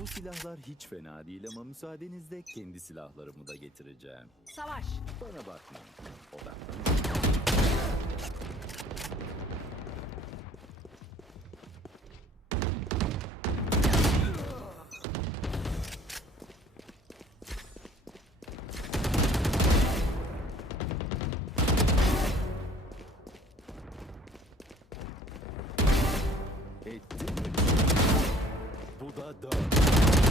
Bu silahlar hiç fena değil ama müsaadenizle kendi silahlarımı da getireceğim. Savaş. Bana bakmayın. Odaklanın. Ettim mi? Bu da dağ.